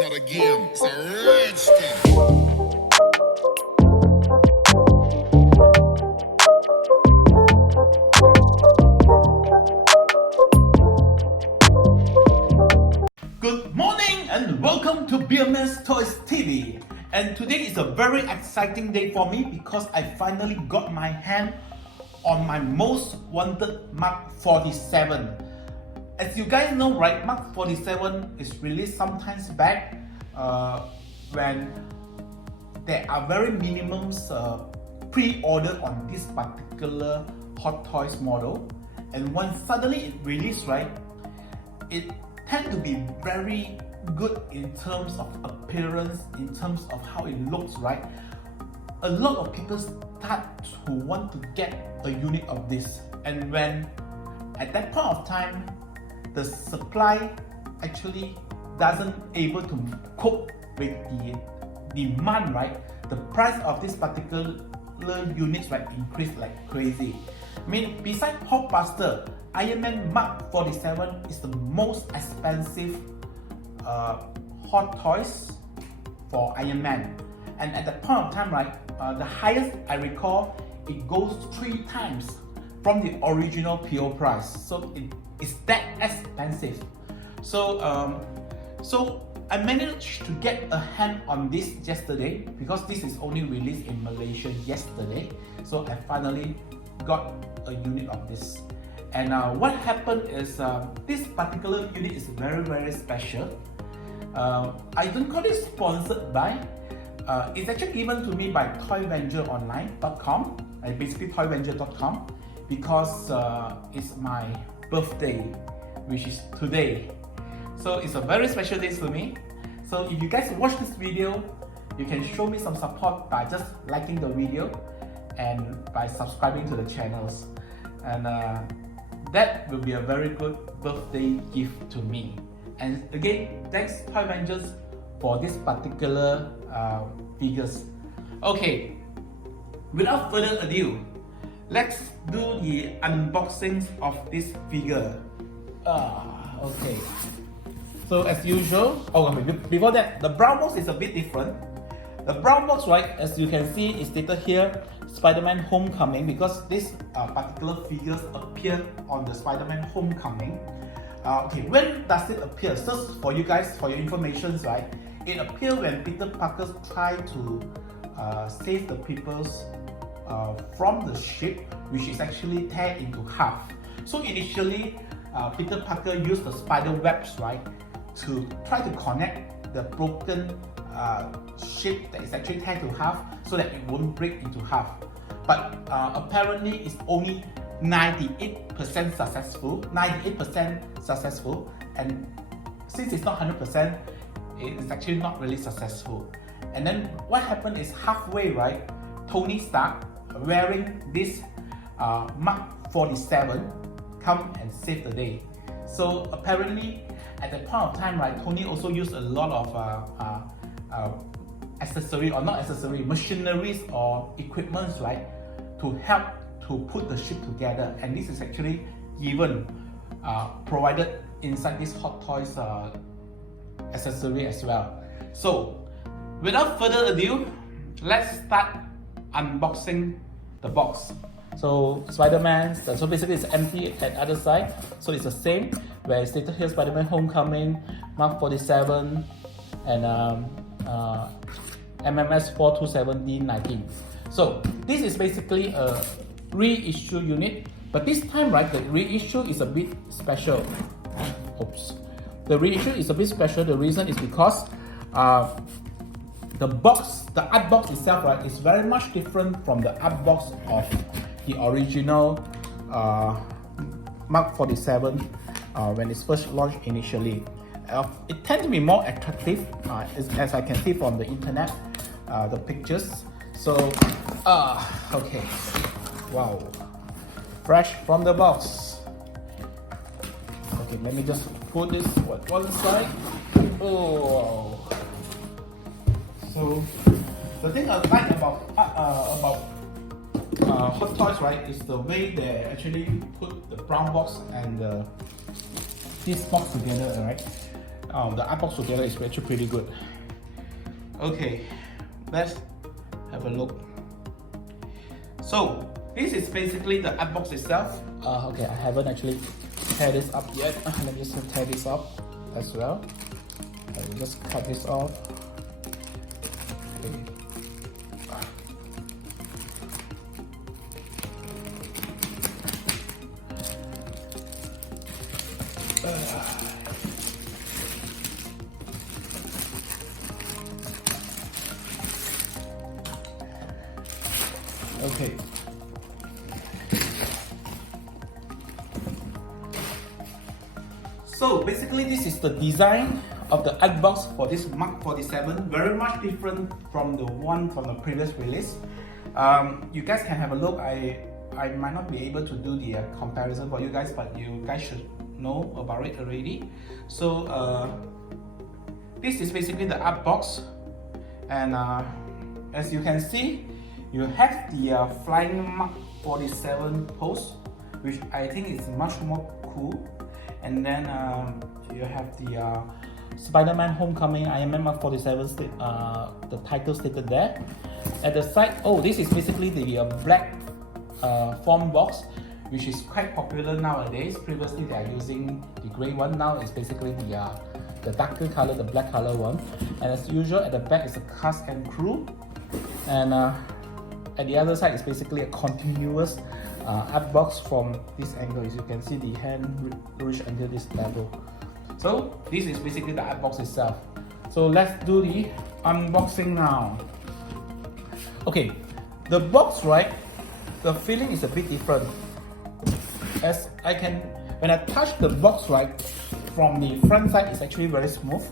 not a game, it's a rich thing. Good morning and welcome to Beaman ToysTV. And today is a very exciting day for me because I finally got my hand on my most wanted Mark 47. As you guys know, right, Mark 47 is released sometimes back when there are very minimum pre-order on this particular Hot Toys model, and when suddenly it released, right, it tend to be very good in terms of appearance, in terms of how it looks, right? A lot of people start to want to get a unit of this, and when at that point of time the supply actually doesn't able to cope with the demand, right, the price of this particular units, right, increased like crazy. I mean, besides Hulkbuster, Ironman Mark 47 is the most expensive hot toys for Ironman, and at that point of time, right, the highest I recall, it goes 3 times from the original PO price. So it's that expensive. So I managed to get a hand on this yesterday because this is only released in Malaysia yesterday. So I finally got a unit of this. And what happened is this particular unit is very special. I don't call it sponsored by. It's actually given to me by toyventureonline.com, basically toyventure.com, because it's my birthday, which is today. So it's a very special day for me. So if you guys watch this video, you can show me some support by just liking the video and by subscribing to the channels. And that will be a very good birthday gift to me. And again, thanks Toy Ventures for this particular figures. Okay, without further ado, let's do the unboxing of this figure. Okay. So as usual, before that, the brown box is a bit different. The brown box, right, as you can see, is stated here, Spiderman Homecoming, because this particular figures appear on the Spiderman Homecoming. Okay, when does it appear? So for you guys, for your information, right, it appears when Peter Parker try to save the peoples from the ship, which is actually tear into half. So initially, Peter Parker used the spider webs, right, to try to connect the broken ship that is actually tear to half so that it won't break into half. But apparently it's only 98% successful, and since it's not 100%, it's actually not really successful. And then what happened is halfway, right, Tony Stark, wearing this Mark 47, come and save the day. So apparently at that point of time, right, Tony also used a lot of machineries or equipments, right, to help to put the ship together. And this is actually given, provided inside this Hot Toys accessory as well. So without further ado, let's start unboxing the box. So Spider-Man, so basically it's empty at other side, so it's the same where it's stated here Spider-Man Homecoming, Mark 47, and MMS427D19. So this is basically a reissue unit, but this time, right, the reissue is a bit special. Oops. The reissue is a bit special. The reason is because the box, the art box itself, right, is very much different from the art box of the original Mark 47 when it's first launched initially. It tends to be more attractive, as I can see from the internet, the pictures. So, okay, wow, fresh from the box. Okay, let me just put this one side. Oh, so the thing I like about Hot Toys, right, is the way they actually put the brown box and this box together, right? the art box together is actually pretty good. Okay, let's have a look. So this is basically the art box itself. Okay, I haven't actually tear this up yet. Let me just tear this up as well. I will just cut this off. Okay. Okay. So basically this is the design of the art box for this Mark 47, very much different from the one from the previous release. You guys can have a look. I might not be able to do the comparison for you guys, but you guys should know about it already. So this is basically the art box, and as you can see, you have the flying Mark 47 pose, which I think is much more cool. And then you have the Spiderman Homecoming Ironman Mark47, the title stated there. At the side, oh, this is basically the black foam box, which is quite popular nowadays. Previously they are using the grey one, now it's basically the darker color, the black color one. And as usual, at the back is a cast and crew, and at the other side is basically a continuous art box from this angle. As you can see, the hand reach until this level. So this is basically the art box itself. So let's do the unboxing now. Okay, the box, right, the feeling is a bit different. As I can, when I touch the box, right, from the front side it's actually very smooth,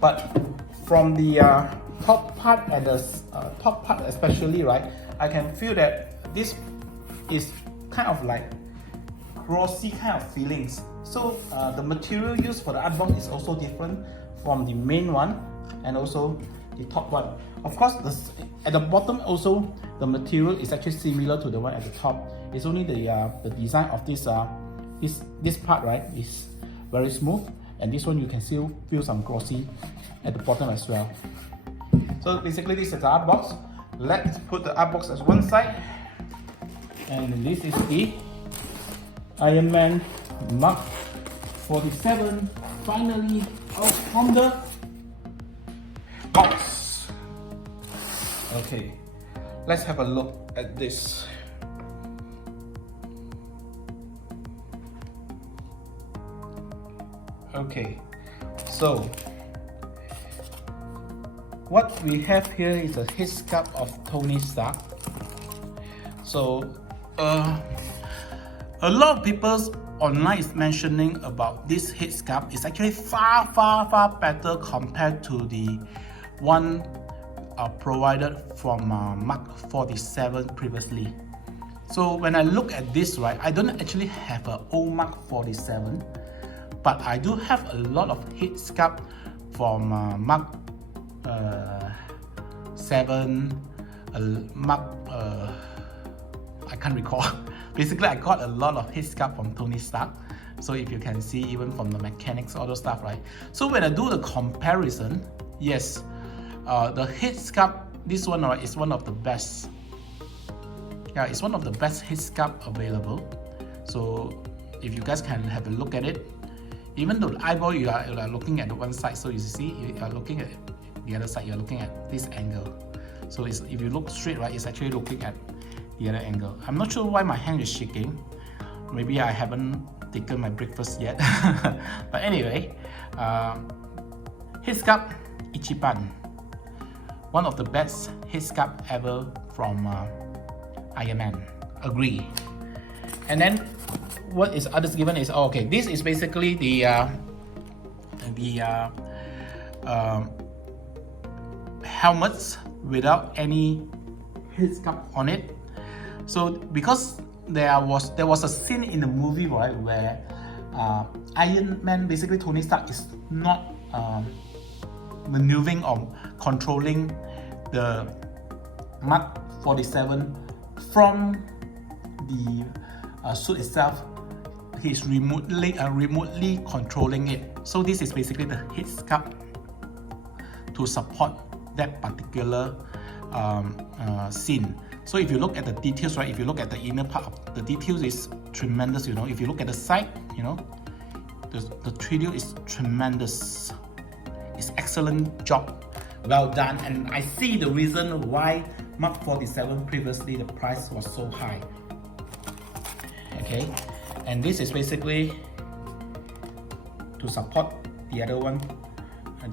but from the top part and the top part especially, right, I can feel that this is kind of like glossy kind of feelings. So the material used for the art box is also different from the main one and also the top one. Of course, at the bottom also the material is actually similar to the one at the top. It's only the design of this part, right, is very smooth, and this one you can still feel some glossy at the bottom as well. So basically this is the art box. Let's put the art box as one side, and this is the Ironman Mark 47 finally out from the box. Okay, let's have a look at this. Okay, so what we have here is a head sculpt of Tony Stark. So a lot of people online is mentioning about this head sculpt. It's actually far better compared to the one provided from Mark 47 previously. So when I look at this, right, I don't actually have an old Mark 47, but I do have a lot of head sculpt from Mark 7, Mark, I can't recall. Basically, I got a lot of head sculpt from Tony Stark. So if you can see, even from the mechanics, all those stuff, right? So when I do the comparison, yes, the head sculpt, this one, right, is one of the best. Yeah, it's one of the best head sculpt available. So if you guys can have a look at it, even though the eyeball you are looking at the one side, so you see you are looking at the other side, you are looking at this angle. So if you look straight, right, it's actually looking at the other angle. I'm not sure why my hand is shaking. Maybe I haven't taken my breakfast yet. But anyway, head sculpt Ichiban, one of the best head sculpt ever from Ironman. Agree. And then what is others given is, okay, this is basically the helmets without any head sculpt on it. So because there was a scene in the movie, right, where Iron Man, basically Tony Stark, is not maneuvering or controlling the Mark 47 from the suit itself. he's remotely controlling it. So this is basically the head sculpt to support that particular scene. So if you look at the details, right, if you look at the inner part, the details is tremendous, you know. If you look at the side, you know, the 3D is tremendous. It's excellent job, well done. And I see the reason why Mark 47 previously the price was so high. Okay, and this is basically to support the other one,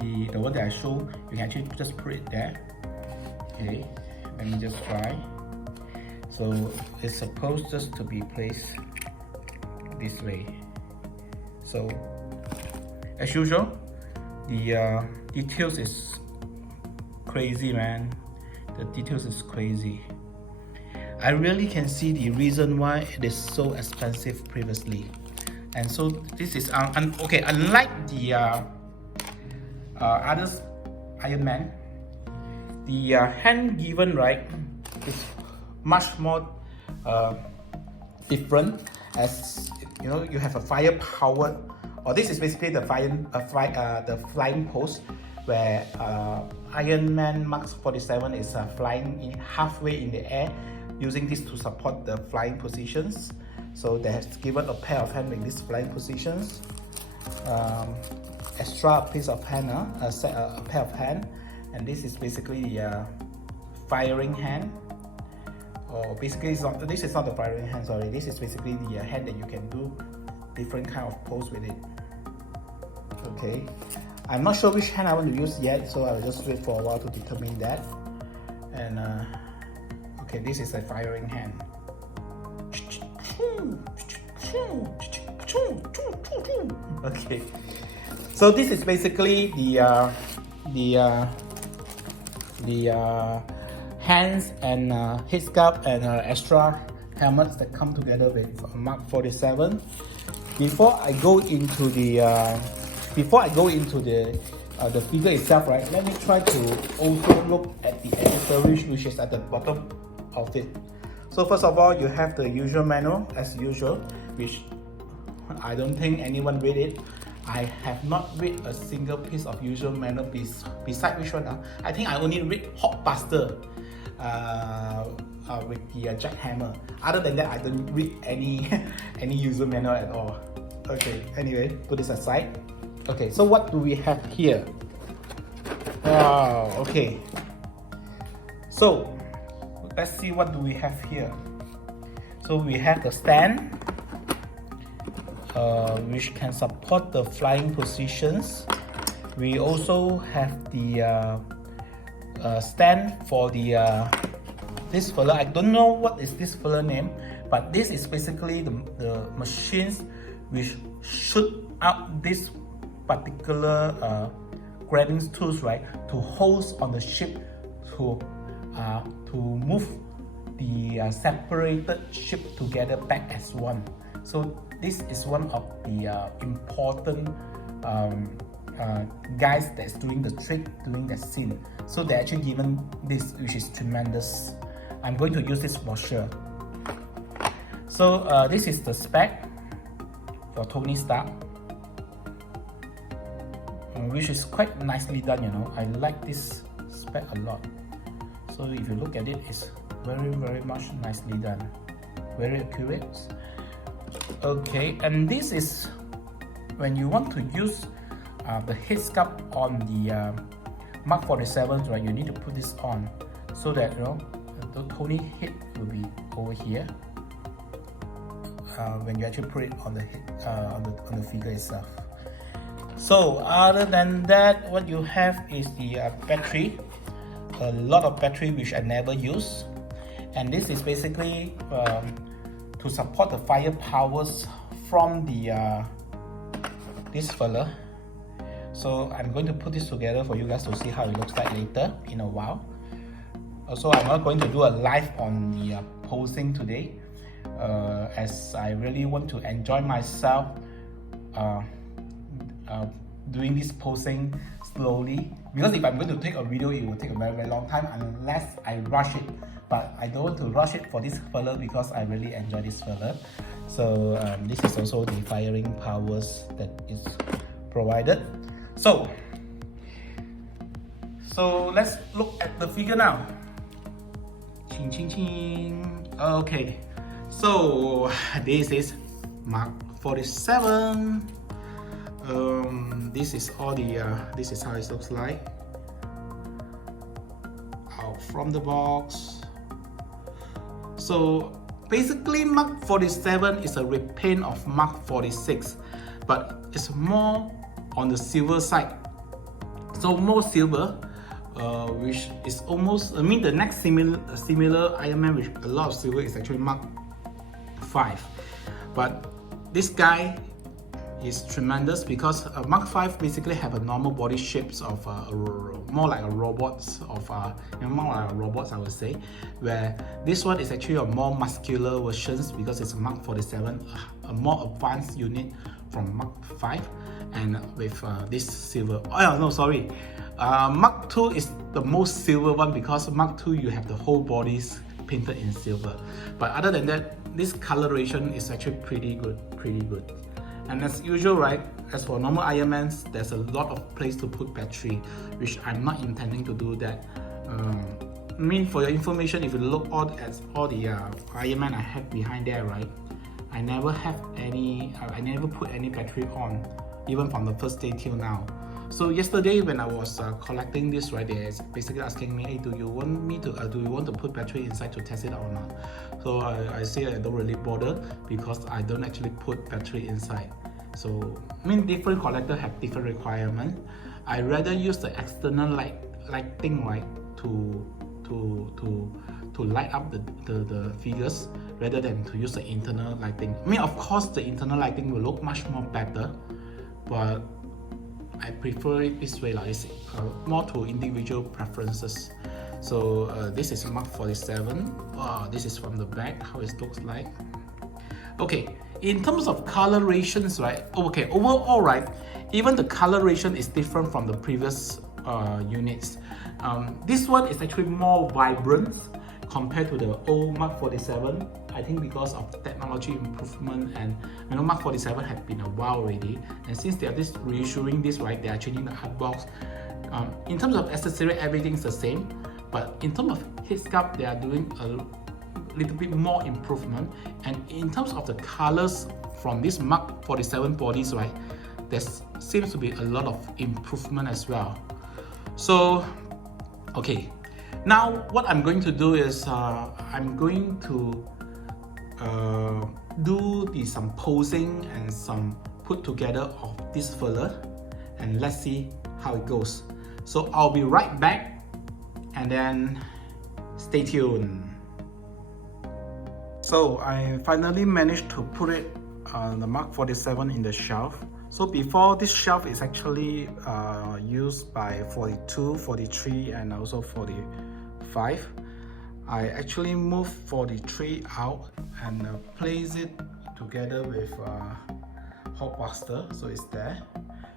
the one that I show. You can actually just put it there. Okay, let me just try. So it's supposed just to be placed this way. So as usual, the details is crazy, man. The details is crazy. I really can see the reason why it is so expensive previously. And so this is okay, unlike the others Ironman, the hand given, right, is much more different. As you know, you have a fire powered, or this is basically the flying post, where Ironman Mark 47 is flying halfway in the air, using this to support the flying positions. So they have given a pair of hands in these flying positions. Extra piece of hand, a pair of hand, and this is basically the firing hand. Or basically, this is not the firing hand. Sorry, this is basically the hand that you can do different kind of pose with it. Okay, I'm not sure which hand I want to use yet, so I'll just wait for a while to determine that. And okay, this is a firing hand. Okay, so this is basically the hands and head sculpt and extra helmets that come together with Mark 47. Before I go into the figure itself, right, let me try to also look at the accessories which is at the bottom of it. So first of all, you have the usual manual as usual, which I don't think anyone read it. I have not read a single piece of usual manual beside which one. I think I only read Hulkbuster with the jackhammer. Other than that, I don't read any user manual at all. Okay, anyway, put this aside. Okay, so what do we have here? Wow, okay. So let's see what do we have here. So we have the stand, which can support the flying positions. We also have the stand for the this fella. I don't know what is this fella name, but this is basically the machines which shoot out this particular grabbing tools, right, to hold on the ship to move the separated ship together back as one. So this is one of the important guys that's doing the trick, doing the scene. So they're actually given this, which is tremendous. I'm going to use this for sure. So this is the spec for Tony Stark, which is quite nicely done, you know. I like this spec a lot. So if you look at it, it's very much nicely done, very accurate. Okay, and this is when you want to use the head sculpt on the Mark 47, right? You need to put this on so that, you know, the Tony head will be over here when you actually put it on the head, on the figure itself. So other than that, what you have is the battery, a lot of battery which I never use, and this is basically to support the fire powers from the this fella. So I'm going to put this together for you guys to see how it looks like later in a while. Also, I'm not going to do a live on the posing today, as I really want to enjoy myself doing this posing slowly, because if I'm going to take a video, it will take a very long time unless I rush it. But I don't want to rush it for this fella because I really enjoy this fella. So this is also the firing powers that is provided. So let's look at the figure now. Ching ching ching. Okay, so this is Mark 47. This is all the this is how it looks like out from the box. So basically Mark 47 is a repaint of Mark 46, but it's more on the silver side. So more silver, which is almost, I mean, the next similar Ironman with a lot of silver is actually Mark 5. But this guy is tremendous because Mark 5 basically have a normal body shapes of more like a robots of more like a robots, I would say, where this one is actually a more muscular versions because it's a Mark 47, a more advanced unit from Mark 5, and with this silver. Oh no, sorry, Mark 2 is the most silver one because Mark 2 you have the whole bodies painted in silver, but other than that, this coloration is actually pretty good. And as usual, right, as for normal Ironmans, there's a lot of place to put battery, which I'm not intending to do that. I mean, for your information, if you look at all the Ironman I have behind there, right, I never put any battery on, even from the first day till now. So yesterday when I was collecting this, right, they're basically asking me, hey, do you want to put battery inside to test it or not? So I say I don't really bother because I don't actually put battery inside. So I mean, different collector have different requirements. I rather use the external lighting, right, to light up the figures rather than to use the internal lighting. I mean, of course, the internal lighting will look much more better, but I prefer it this way, like it's more to individual preferences. So this is Mark 47. This is from the back, how it looks like. Okay, in terms of colorations, right? Okay, overall, right, even the coloration is different from the previous units. This one is actually more vibrant compared to the old Mark 47. I think because of technology improvement, and you know, Mark 47 had been a while already, and since they are reissuing this, right, they are changing the art box. In terms of accessory, everything's the same, but in terms of head sculpt, they are doing a little bit more improvement. And in terms of the colors from this Mark 47 bodies, right, there seems to be a lot of improvement as well. So okay, now what I'm going to do is I'm going to do some posing and some put together of this fella, and let's see how it goes. So I'll be right back, and then stay tuned. So I finally managed to put it the Mark 47 in the shelf. So before, this shelf is actually used by 42, 43 and also 45. I actually moved 43 out and place it together with Hulkbuster, so it's there.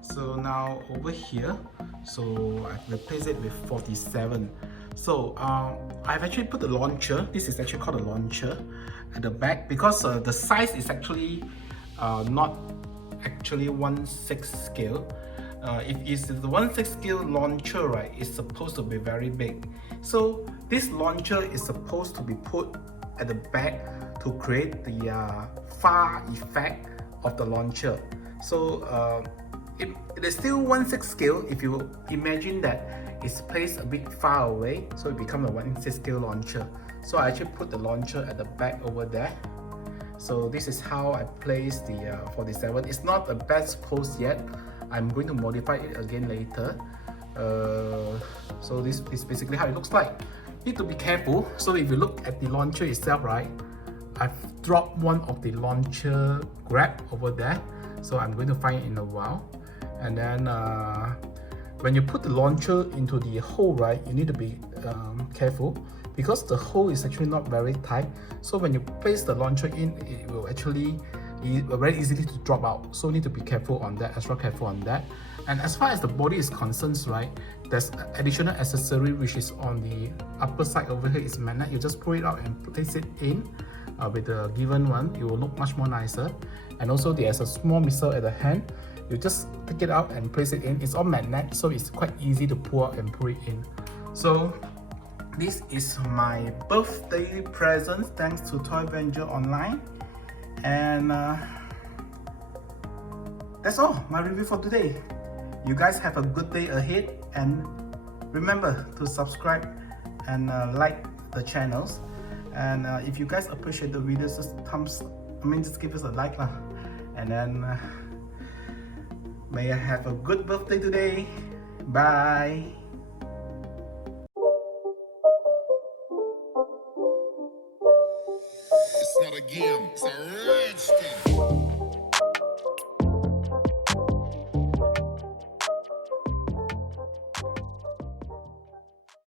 So now over here, so I replace it with 47. So I've actually put the launcher, this is actually called a launcher, at the back because the size is actually not actually 1/6 scale. If it's the 1/6 scale launcher, right, it's supposed to be very big. So this launcher is supposed to be put at the back to create the far effect of the launcher. So it is still 1/6 scale if you imagine that it's placed a bit far away, so it becomes a 1/6 scale launcher. So I actually put the launcher at the back over there. So this is how I place the 47. It's not the best pose yet. I'm going to modify it again later. So this is basically how it looks like. Need to be careful. So if you look at the launcher itself, right, I've dropped one of the launcher grab over there. So I'm going to find it in a while. And then when you put the launcher into the hole, right, you need to be careful because the hole is actually not very tight. So when you place the launcher in, it will actually very easily to drop out. So you need to be careful on that, extra careful on that. And as far as the body is concerned, right, there's additional accessory which is on the upper side over here. Is magnet. You just pull it out and place it in. with the given one, it will look much more nicer. And also there's a small missile at the hand. You just take it out and place it in. It's all magnet, so it's quite easy to pull out and pull it in. So this is my birthday present thanks to Toy Venture Online. And that's all my review for today. You guys have a good day ahead, and remember to subscribe and like the channels. And if you guys appreciate the videos, just give us a like lah. And then may I have a good birthday today. Bye. It's not a game, it's a rich thing.